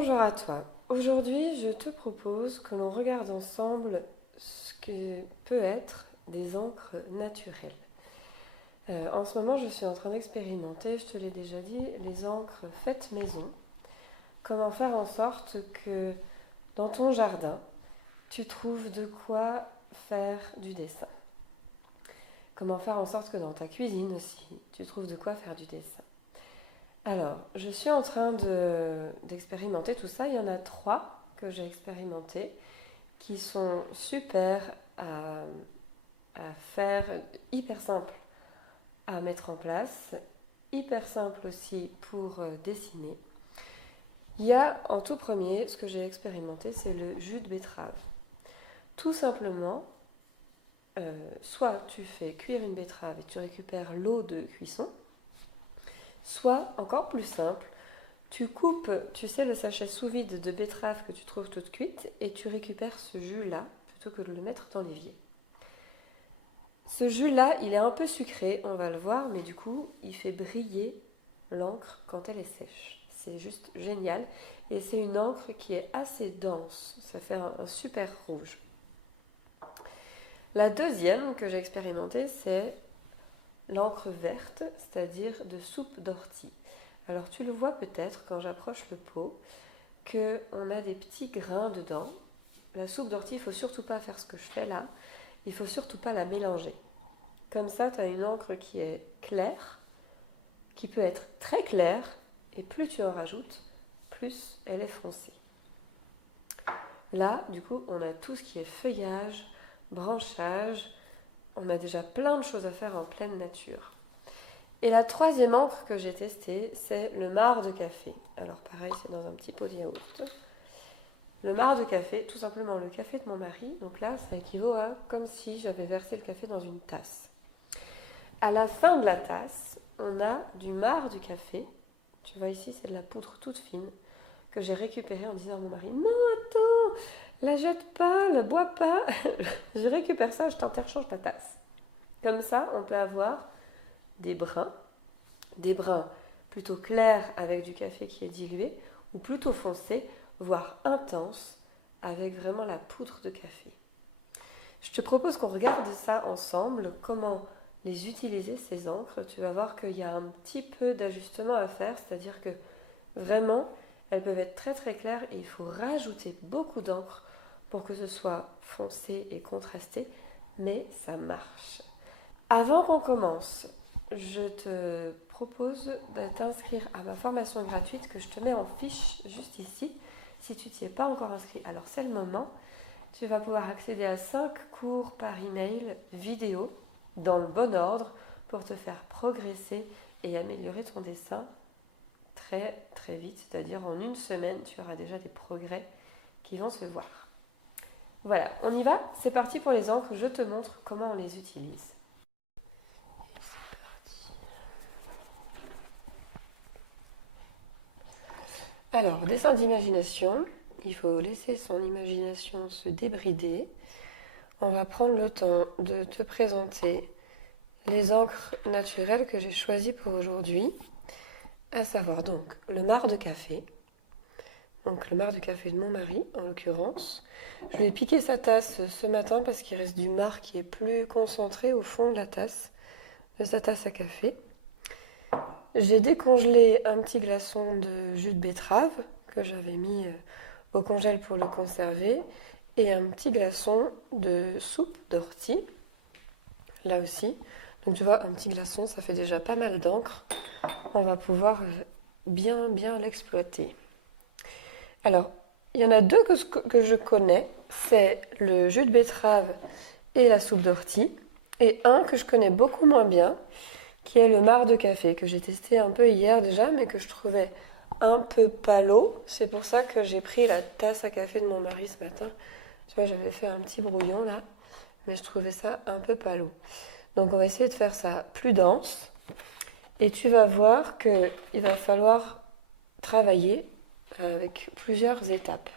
Bonjour à toi. Aujourd'hui, je te propose que l'on regarde ensemble ce que peut être des encres naturelles. En ce moment, je suis en train d'expérimenter, je te l'ai déjà dit, les encres faites maison. Comment faire en sorte que dans ton jardin, tu trouves de quoi faire du dessin. Comment faire en sorte que dans ta cuisine aussi, tu trouves de quoi faire du dessin. Alors, je suis en train d'expérimenter tout ça. Il y en a 3 que j'ai expérimentés qui sont super à faire, hyper simple à mettre en place, hyper simple aussi pour dessiner. Il y a en tout premier, ce que j'ai expérimenté, c'est le jus de betterave. Tout simplement, soit tu fais cuire une betterave et tu récupères l'eau de cuisson, soit, encore plus simple, tu coupes, tu sais, le sachet sous vide de betterave que tu trouves toute cuite et tu récupères ce jus-là plutôt que de le mettre dans l'évier. Ce jus-là, il est un peu sucré, on va le voir, mais du coup, il fait briller l'encre quand elle est sèche. C'est juste génial. Et c'est une encre qui est assez dense. Ça fait un super rouge. La deuxième que j'ai expérimentée, c'est l'encre verte, c'est-à-dire de soupe d'ortie. Alors tu le vois peut-être quand j'approche le pot, qu'on a des petits grains dedans. La soupe d'ortie, il ne faut surtout pas faire ce que je fais là. Il ne faut surtout pas la mélanger. Comme ça, tu as une encre qui est claire, qui peut être très claire, et plus tu en rajoutes, plus elle est foncée. Là, du coup, on a tout ce qui est feuillage, branchage, on a déjà plein de choses à faire en pleine nature. Et la troisième encre que j'ai testée, c'est le marc de café. Alors pareil, c'est dans un petit pot de yaourt. Le marc de café, tout simplement le café de mon mari. Donc là, ça équivaut à comme si j'avais versé le café dans une tasse. À la fin de la tasse, on a du marc du café. Tu vois ici, c'est de la poudre toute fine que j'ai récupérée en disant à mon mari: non, attends, la jette pas, la bois pas. Je récupère ça, je t'interchange ta tasse. Comme ça, on peut avoir des brins plutôt clairs avec du café qui est dilué, ou plutôt foncés, voire intenses, avec vraiment la poudre de café. Je te propose qu'on regarde ça ensemble, comment les utiliser, ces encres. Tu vas voir qu'il y a un petit peu d'ajustement à faire, c'est-à-dire que vraiment, elles peuvent être très très claires et il faut rajouter beaucoup d'encre pour que ce soit foncé et contrasté, mais ça marche. Avant qu'on commence, je te propose de t'inscrire à ma formation gratuite que je te mets en fiche juste ici, si tu t'y es pas encore inscrit. Alors c'est le moment. Tu vas pouvoir accéder à 5 cours par email vidéo dans le bon ordre pour te faire progresser et améliorer ton dessin très très vite, c'est-à-dire en une semaine, tu auras déjà des progrès qui vont se voir. Voilà, on y va, c'est parti pour les encres, je te montre comment on les utilise. Alors, dessin d'imagination, il faut laisser son imagination se débrider. On va prendre le temps de te présenter les encres naturelles que j'ai choisies pour aujourd'hui, à savoir donc le marc de café, donc le marc de café de mon mari en l'occurrence. Je lui ai piqué sa tasse ce matin parce qu'il reste du marc qui est plus concentré au fond de la tasse, de sa tasse à café. J'ai décongelé un petit glaçon de jus de betterave que j'avais mis au congèle pour le conserver et un petit glaçon de soupe d'ortie, là aussi. Donc tu vois, un petit glaçon, ça fait déjà pas mal d'encre. On va pouvoir bien l'exploiter. Alors, il y en a 2 que je connais, c'est le jus de betterave et la soupe d'ortie, et un que je connais beaucoup moins bien, qui est le marc de café, que j'ai testé un peu hier déjà, mais que je trouvais un peu palo. C'est pour ça que j'ai pris la tasse à café de mon mari ce matin. Tu vois, j'avais fait un petit brouillon là, mais je trouvais ça un peu palo. Donc on va essayer de faire ça plus dense. Et tu vas voir qu'il va falloir travailler avec plusieurs étapes.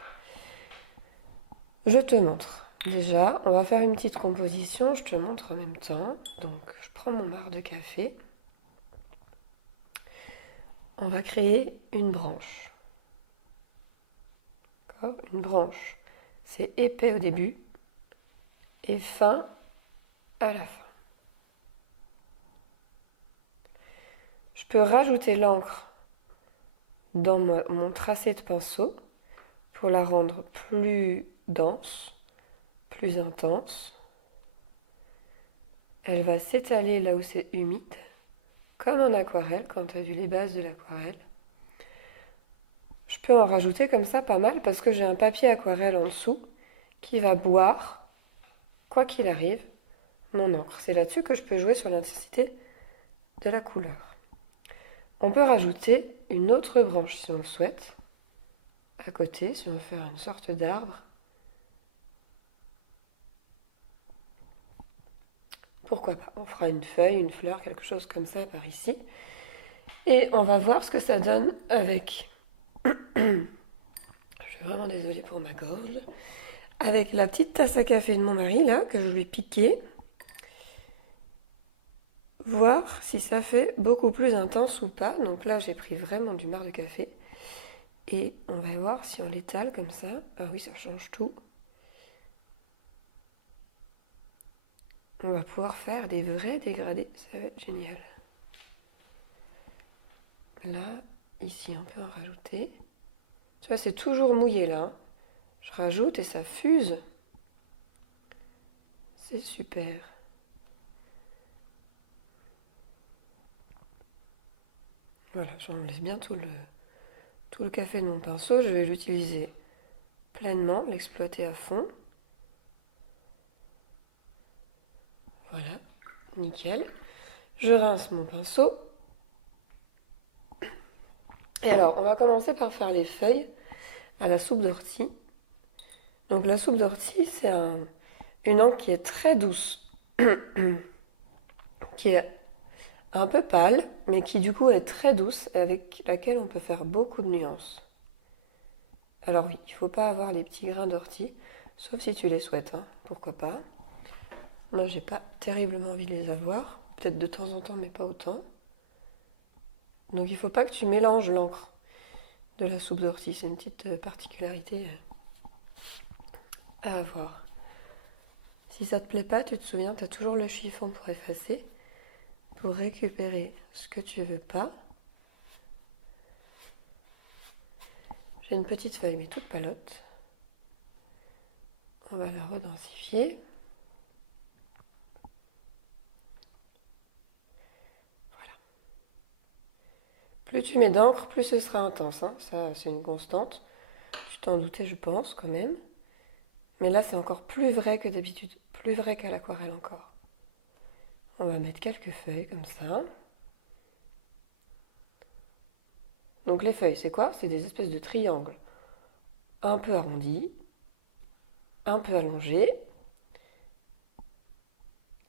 Je te montre. Déjà, on va faire une petite composition, je te montre en même temps. Donc, je prends mon marc de café. On va créer une branche. D'accord? Une branche, c'est épais au début et fin à la fin. Je peux rajouter l'encre dans mon tracé de pinceau pour la rendre plus dense, plus intense. Elle va s'étaler là où c'est humide, comme en aquarelle, quand tu as vu les bases de l'aquarelle. Je peux en rajouter comme ça pas mal parce que j'ai un papier aquarelle en dessous qui va boire, quoi qu'il arrive, mon encre. C'est là-dessus que je peux jouer sur l'intensité de la couleur. On peut rajouter une autre branche si on le souhaite, à côté, si on veut faire une sorte d'arbre. Pourquoi pas? On fera une feuille, une fleur, quelque chose comme ça par ici. Et on va voir ce que ça donne avec... Je suis vraiment désolée pour ma gorge. Avec la petite tasse à café de mon mari, là, que je lui ai piquée. Voir si ça fait beaucoup plus intense ou pas. Donc là, j'ai pris vraiment du marc de café. Et on va voir si on l'étale comme ça. Ah oui, ça change tout. On va pouvoir faire des vrais dégradés. Ça va être génial. Là, ici, on peut en rajouter. Tu vois, c'est toujours mouillé là. Hein. Je rajoute et ça fuse. C'est super. Voilà, j'enlève bien tout le café de mon pinceau. Je vais l'utiliser pleinement, l'exploiter à fond. Voilà, nickel. Je rince mon pinceau. Et alors, on va commencer par faire les feuilles à la soupe d'ortie. Donc la soupe d'ortie, c'est une encre qui est très douce, qui est un peu pâle, mais qui du coup est très douce et avec laquelle on peut faire beaucoup de nuances. Alors oui, il ne faut pas avoir les petits grains d'ortie, sauf si tu les souhaites, hein, pourquoi pas. Moi, j'ai pas terriblement envie de les avoir, peut-être de temps en temps, mais pas autant. Donc il ne faut pas que tu mélanges l'encre de la soupe d'ortie, c'est une petite particularité à avoir. Si ça te plaît pas, tu te souviens, tu as toujours le chiffon pour effacer, pour récupérer ce que tu veux pas. J'ai une petite feuille, mais toute palote. On va la redensifier. Voilà. Plus tu mets d'encre, plus ce sera intense. Hein. Ça, c'est une constante. Tu t'en doutais, je pense, quand même. Mais là, c'est encore plus vrai que d'habitude. Plus vrai qu'à l'aquarelle encore. On va mettre quelques feuilles comme ça. Donc les feuilles, c'est quoi? C'est des espèces de triangles. Un peu arrondis, un peu allongés,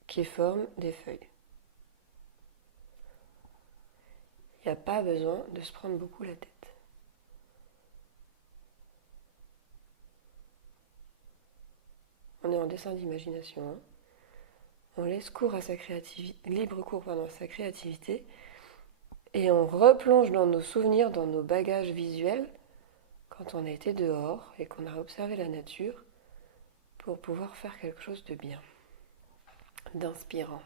qui forment des feuilles. Il n'y a pas besoin de se prendre beaucoup la tête. On est en dessin d'imagination. Hein. On laisse cours à sa créativité, libre cours à sa créativité, et on replonge dans nos souvenirs, dans nos bagages visuels, quand on a été dehors et qu'on a observé la nature, pour pouvoir faire quelque chose de bien, d'inspirant.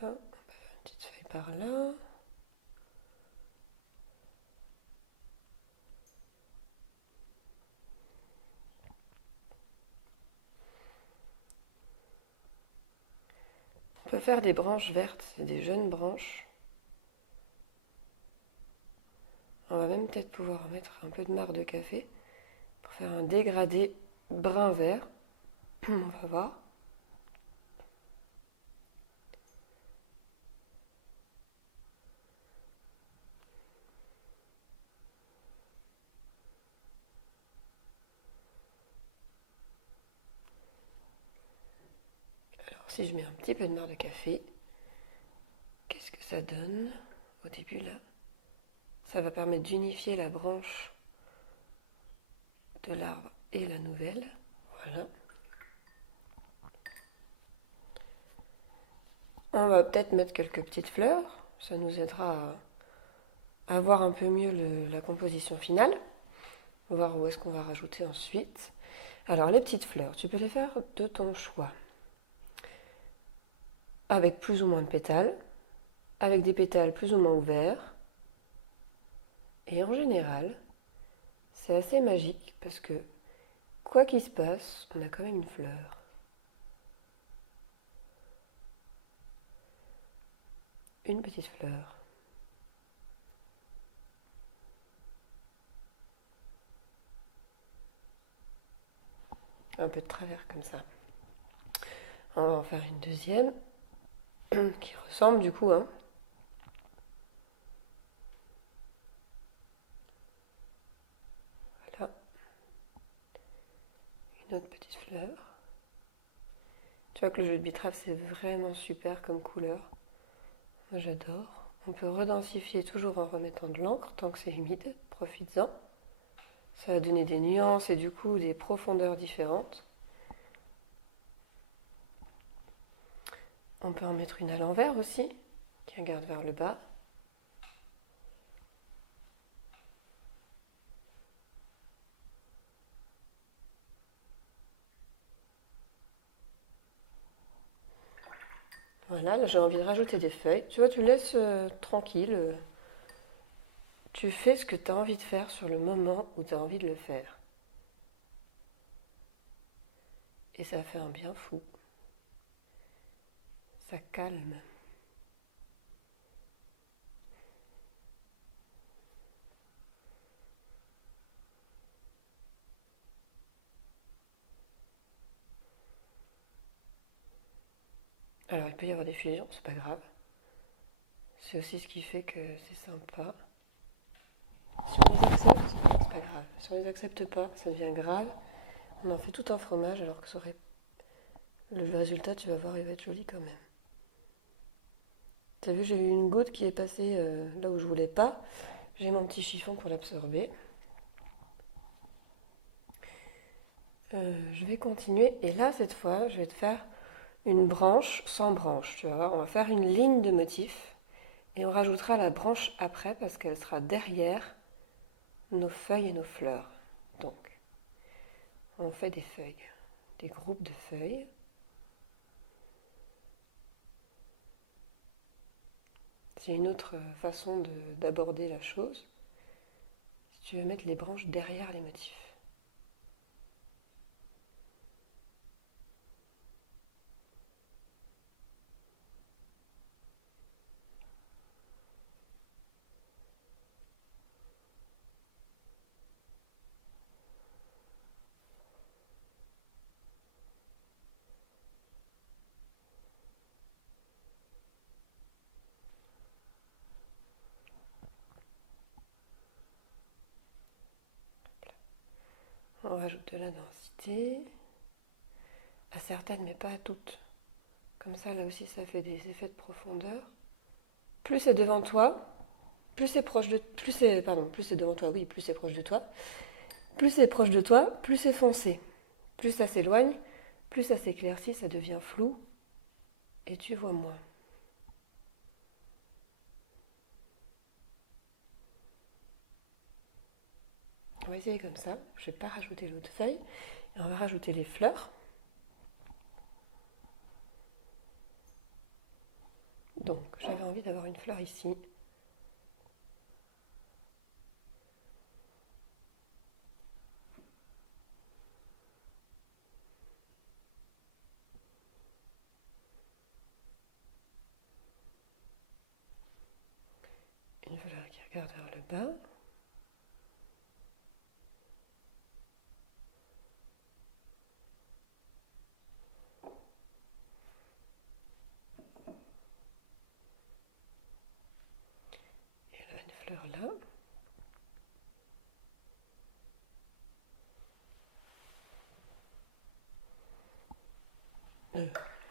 Là, on va faire une petite feuille par là. On peut faire des branches vertes, c'est des jeunes branches. On va même peut-être pouvoir mettre un peu de marc de café pour faire un dégradé brun-vert. On va voir. Alors si je mets un petit peu de marc de café, qu'est-ce que ça donne au début là? Ça va permettre d'unifier la branche de l'arbre et la nouvelle. Voilà. On va peut-être mettre quelques petites fleurs, ça nous aidera à voir un peu mieux la composition finale, voir où est-ce qu'on va rajouter ensuite. Alors les petites fleurs, tu peux les faire de ton choix, avec plus ou moins de pétales, avec des pétales plus ou moins ouverts, et en général, c'est assez magique parce que quoi qu'il se passe, on a quand même une fleur. Une petite fleur. Un peu de travers comme ça. On va en faire une deuxième qui ressemble du coup, hein. Voilà, une autre petite fleur. Tu vois que le jus de betterave c'est vraiment super comme couleur. Moi j'adore. On peut redensifier toujours en remettant de l'encre tant que c'est humide, profites-en. Ça va donner des nuances et du coup des profondeurs différentes. On peut en mettre une à l'envers aussi, qui regarde vers le bas. Voilà, là j'ai envie de rajouter des feuilles. Tu vois, tu laisses tranquille. Tu fais ce que tu as envie de faire sur le moment où tu as envie de le faire. Et ça fait un bien fou. Ça calme. Alors il peut y avoir des fusions, c'est pas grave. C'est aussi ce qui fait que c'est sympa. Si on les accepte, c'est pas grave. Si on les accepte pas, ça devient grave. On en fait tout un fromage alors que ça aurait... Le résultat, tu vas voir, il va être joli quand même. T'as vu, j'ai eu une goutte qui est passée là où je voulais pas. J'ai mon petit chiffon pour l'absorber. Je vais continuer. Et là, cette fois, je vais te faire une branche sans branche. Tu vas voir, on va faire une ligne de motif. Et on rajoutera la branche après parce qu'elle sera derrière nos feuilles et nos fleurs. Donc, on fait des feuilles, des groupes de feuilles. C'est une autre façon d'aborder la chose. Si tu veux mettre les branches derrière les motifs. On rajoute de la densité. À certaines, mais pas à toutes. Comme ça, là aussi, ça fait des effets de profondeur. Plus c'est devant toi, plus c'est proche de... plus c'est devant toi, oui, plus c'est proche de toi. Plus c'est proche de toi, plus c'est foncé. Plus ça s'éloigne, plus ça s'éclaircit, ça devient flou. Et tu vois moins. On va essayer comme ça. Je ne vais pas rajouter l'autre feuille. Et on va rajouter les fleurs. Donc, j'avais envie d'avoir une fleur ici. Une fleur qui regarde vers le bas. Et là, une fleur là.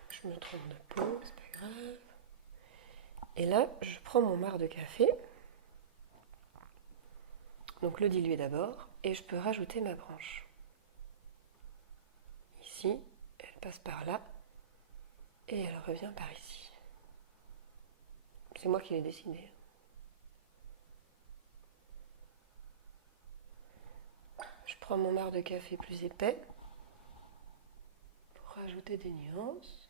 Je me trompe de peau, c'est pas grave. Et là, je prends mon marc de café. Donc le diluer d'abord. Et je peux rajouter ma branche. Ici, elle passe par là. Et elle revient par ici. C'est moi qui l'ai dessiné. Je prends mon marc de café plus épais pour rajouter des nuances.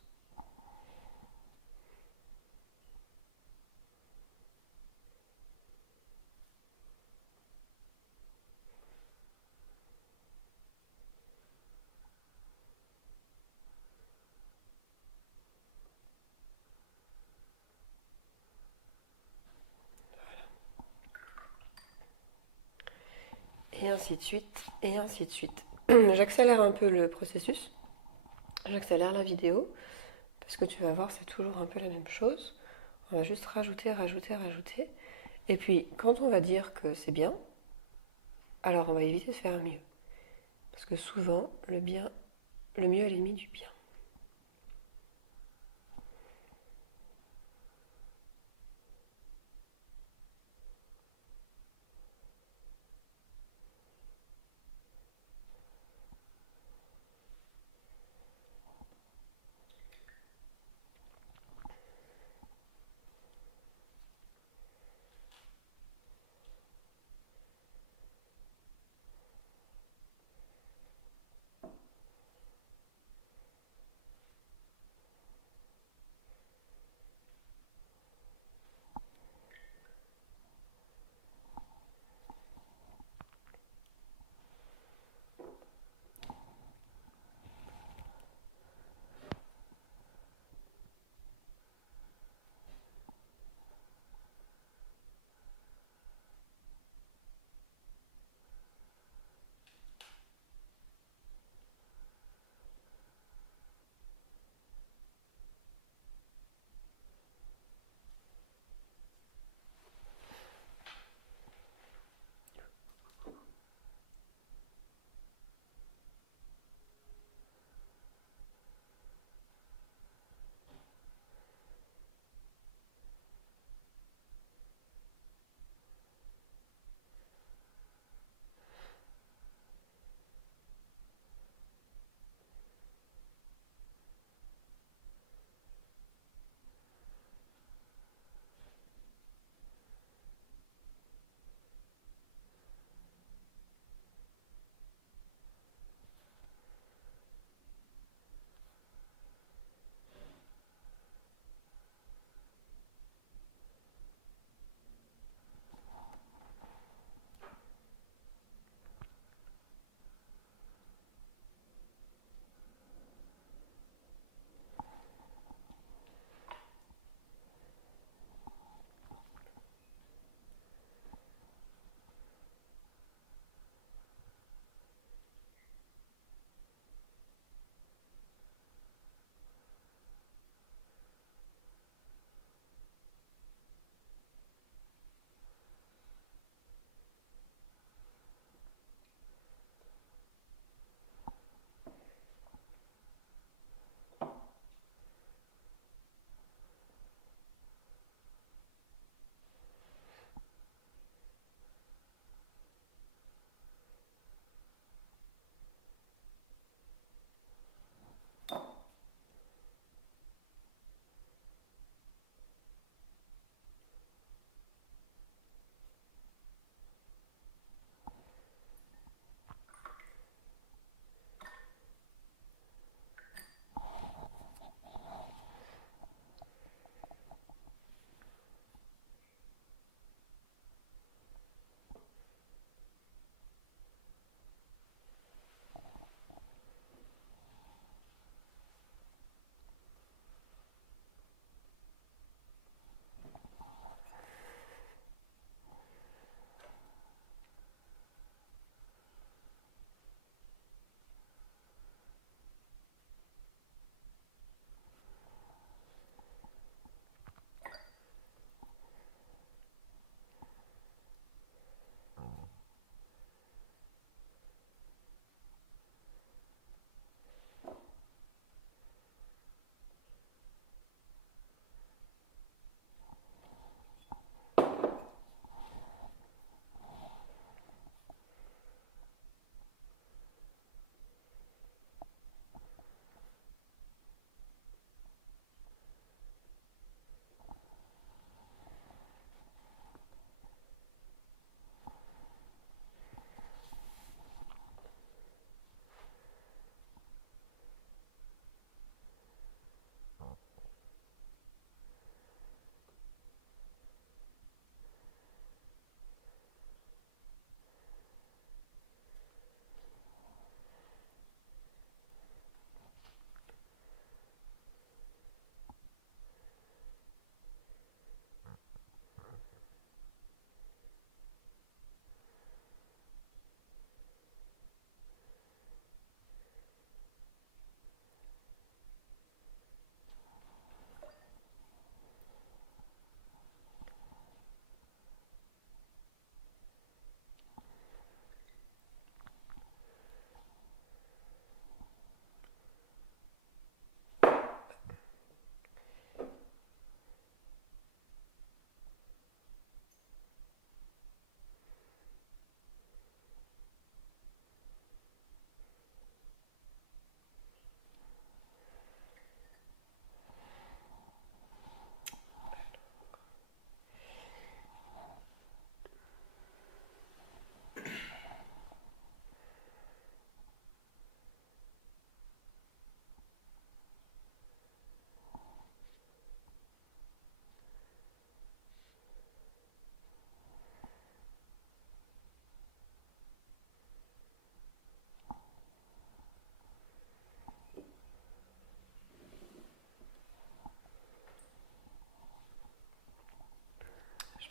Et ainsi de suite, et ainsi de suite. J'accélère un peu le processus, j'accélère la vidéo, parce que tu vas voir, c'est toujours un peu la même chose. On va juste rajouter, rajouter, rajouter. Et puis, quand on va dire que c'est bien, alors on va éviter de faire mieux. Parce que souvent, le mieux est l'ennemi du bien.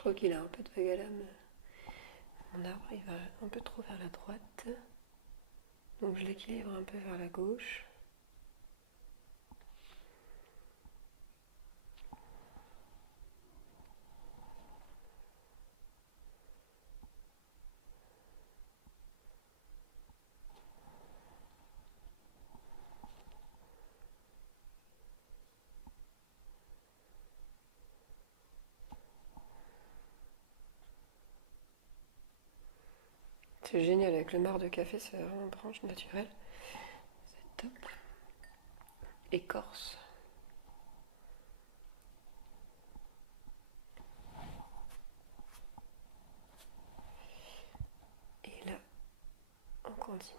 trouve qu'il a un peu de vague à l'âme. Mon arbre, il va un peu trop vers la droite. Donc je l'équilibre un peu vers la gauche. C'est génial, avec le marc de café, c'est vraiment une branche naturelle. C'est top. Écorce. Et là, on continue.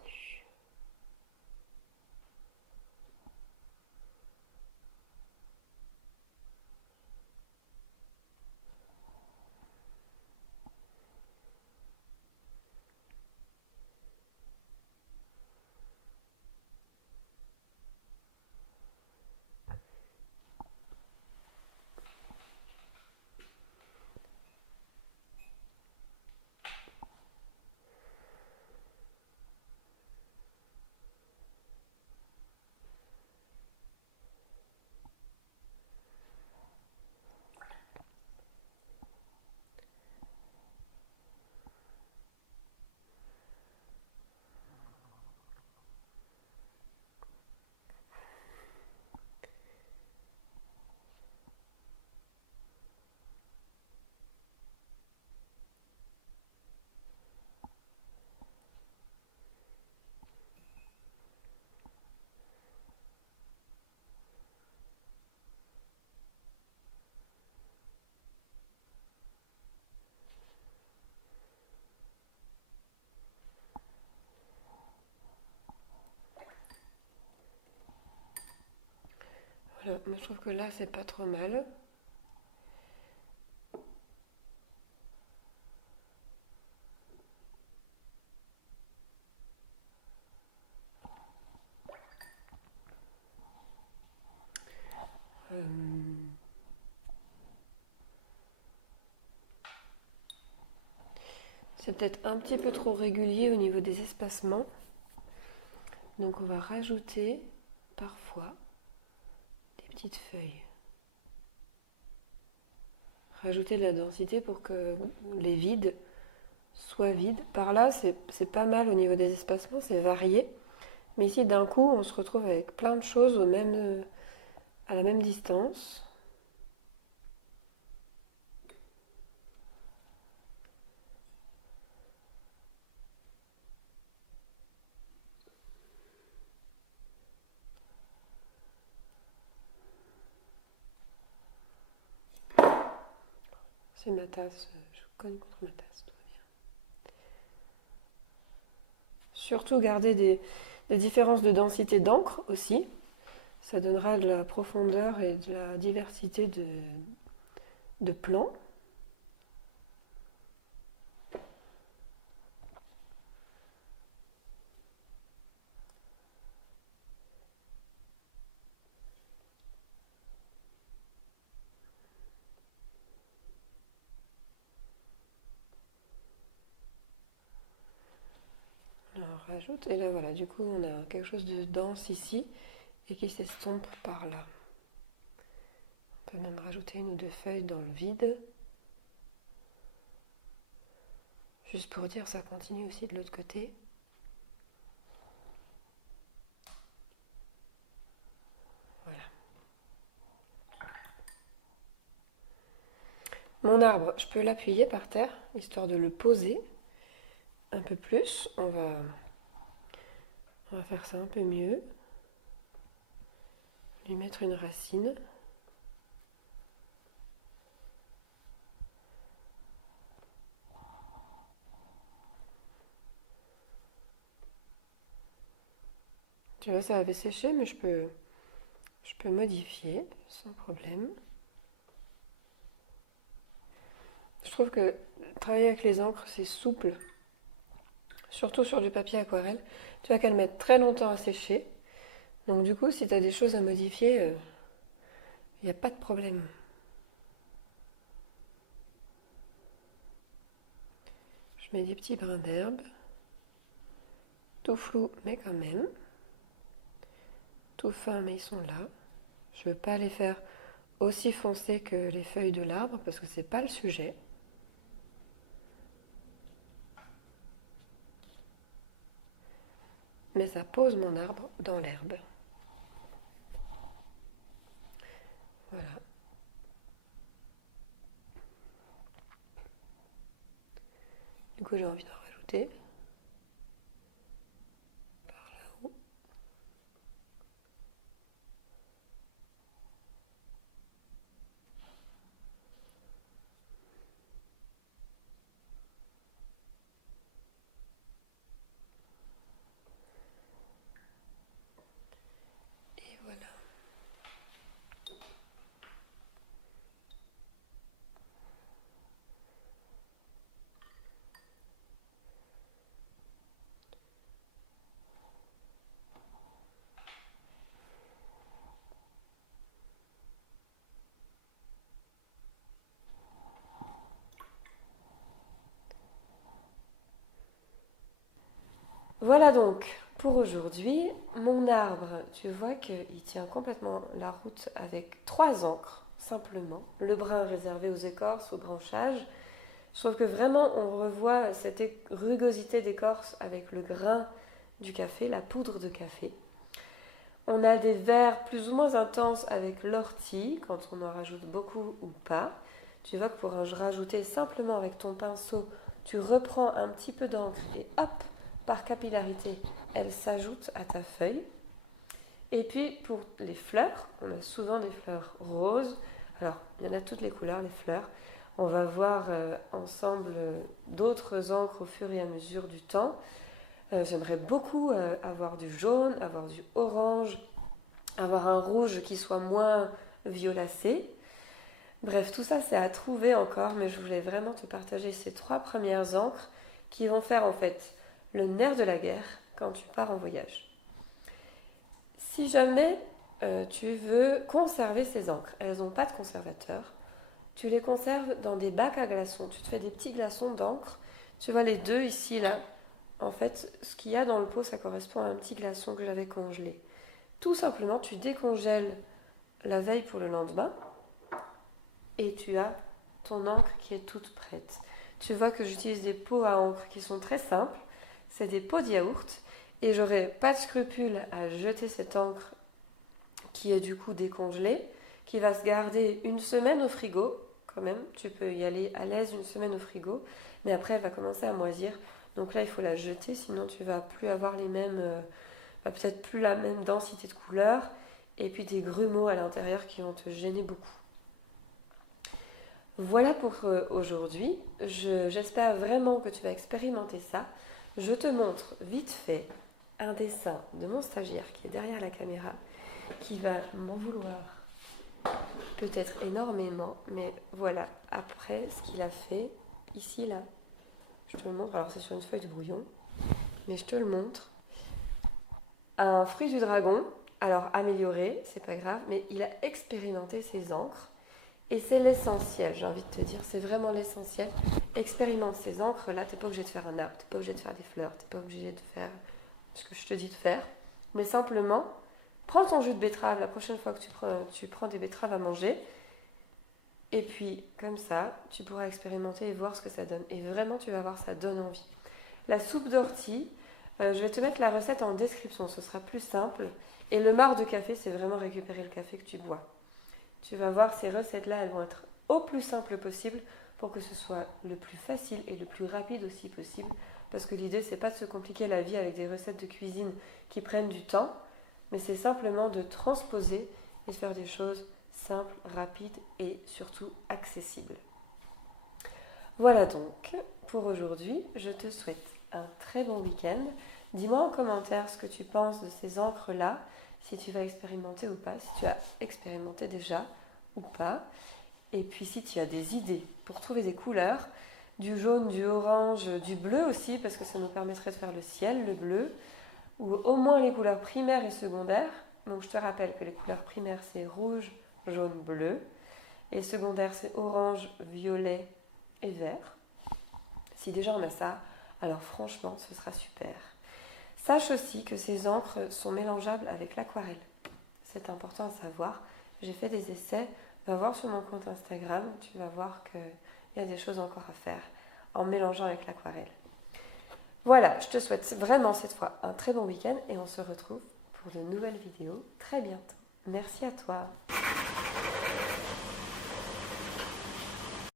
Voilà, moi je trouve que là, c'est pas trop mal. C'est peut-être un petit peu trop régulier au niveau des espacements. Donc on va rajouter parfois des petites feuilles. Rajouter de la densité pour que les vides soient vides. Par là, c'est pas mal au niveau des espacements, c'est varié. Mais ici, d'un coup, on se retrouve avec plein de choses à la même distance. C'est ma tasse, je cogne contre ma tasse, tout va bien. Surtout garder des différences de densité d'encre aussi. Ça donnera de la profondeur et de la diversité de plans. Alors on rajoute, et là voilà, du coup on a quelque chose de dense ici et qui s'estompe par là. On peut même rajouter une ou deux feuilles dans le vide. Juste pour dire, ça continue aussi de l'autre côté. Voilà. Mon arbre, je peux l'appuyer par terre, histoire de le poser un peu plus. On va faire ça un peu mieux. Lui mettre une racine. Tu vois, ça avait séché, mais je peux modifier sans problème. Je trouve que travailler avec les encres, c'est souple. Surtout sur du papier aquarelle. Tu vois qu'elles mettent très longtemps à sécher. Donc du coup, si tu as des choses à modifier, il n'y a pas de problème. Je mets des petits brins d'herbe. Tout flou, mais quand même. Tout fin, mais ils sont là. Je ne veux pas les faire aussi foncés que les feuilles de l'arbre parce que c'est pas le sujet. Mais ça pose mon arbre dans l'herbe. Voilà. Du coup, j'ai envie d'en rajouter. Par là-haut. Et voilà. Voilà donc pour aujourd'hui. Mon arbre, tu vois qu'il tient complètement la route avec 3 encres, simplement. Le brun réservé aux écorces, au branchage. Je trouve que vraiment on revoit cette rugosité d'écorce avec le grain du café, la poudre de café. On a des verts plus ou moins intenses avec l'ortie, quand on en rajoute beaucoup ou pas. Tu vois que pour en rajouter simplement avec ton pinceau, tu reprends un petit peu d'encre et hop, par capillarité, elle s'ajoute à ta feuille. Et puis pour les fleurs, on a souvent des fleurs roses. Alors, il y en a toutes les couleurs, les fleurs. On va voir ensemble d'autres encres au fur et à mesure du temps. J'aimerais beaucoup avoir du jaune, avoir du orange, avoir un rouge qui soit moins violacé. Bref, tout ça c'est à trouver encore, mais je voulais vraiment te partager ces 3 premières encres qui vont faire en fait le nerf de la guerre quand tu pars en voyage. Si jamais tu veux conserver ces encres, elles n'ont pas de conservateur, tu les conserves dans des bacs à glaçons. Tu te fais des petits glaçons d'encre. Tu vois les deux ici, là. En fait, ce qu'il y a dans le pot, ça correspond à un petit glaçon que j'avais congelé. Tout simplement, tu décongèles la veille pour le lendemain et tu as ton encre qui est toute prête. Tu vois que j'utilise des pots à encre qui sont très simples. C'est des pots de yaourt et j'aurais pas de scrupule à jeter cette encre qui est du coup décongelée, qui va se garder une semaine au frigo quand même. Tu peux y aller à l'aise une semaine au frigo, mais après elle va commencer à moisir. Donc là, il faut la jeter, sinon tu vas plus avoir les mêmes, peut-être plus la même densité de couleurs, et puis des grumeaux à l'intérieur qui vont te gêner beaucoup. Voilà pour aujourd'hui. J'espère vraiment que tu vas expérimenter ça. Je te montre vite fait un dessin de mon stagiaire qui est derrière la caméra, qui va m'en vouloir peut-être énormément, mais voilà, après ce qu'il a fait, ici, là, je te le montre, alors c'est sur une feuille de brouillon, mais je te le montre. Un fruit du dragon, alors amélioré, c'est pas grave, mais il a expérimenté ses encres, et c'est l'essentiel, j'ai envie de te dire, c'est vraiment l'essentiel. Expérimente ces encres, là, t'es pas obligé de faire un arbre, t'es pas obligé de faire des fleurs, t'es pas obligé de faire ce que je te dis de faire, mais simplement, prends ton jus de betterave la prochaine fois que tu prends des betteraves à manger. Et puis, comme ça, tu pourras expérimenter et voir ce que ça donne. Et vraiment, tu vas voir, ça donne envie. La soupe d'ortie, je vais te mettre la recette en description, ce sera plus simple. Et le marc de café, c'est vraiment récupérer le café que tu bois. Tu vas voir, ces recettes-là, elles vont être au plus simple possible pour que ce soit le plus facile et le plus rapide aussi possible. Parce que l'idée, c'est pas de se compliquer la vie avec des recettes de cuisine qui prennent du temps, mais c'est simplement de transposer et de faire des choses simples, rapides et surtout accessibles. Voilà donc pour aujourd'hui. Je te souhaite un très bon week-end. Dis-moi en commentaire ce que tu penses de ces encres-là, si tu vas expérimenter ou pas, si tu as expérimenté déjà ou pas. Et puis si tu as des idées pour trouver des couleurs, du jaune, du orange, du bleu aussi, parce que ça nous permettrait de faire le ciel, le bleu, ou au moins les couleurs primaires et secondaires. Donc je te rappelle que les couleurs primaires c'est rouge, jaune, bleu, et secondaires c'est orange, violet et vert. Si déjà on a ça, alors franchement, ce sera super. Sache aussi que ces encres sont mélangeables avec l'aquarelle. C'est important à savoir. J'ai fait des essais. Va voir sur mon compte Instagram, tu vas voir qu'il y a des choses encore à faire en mélangeant avec l'aquarelle. Voilà, je te souhaite vraiment cette fois un très bon week-end et on se retrouve pour de nouvelles vidéos très bientôt. Merci à toi.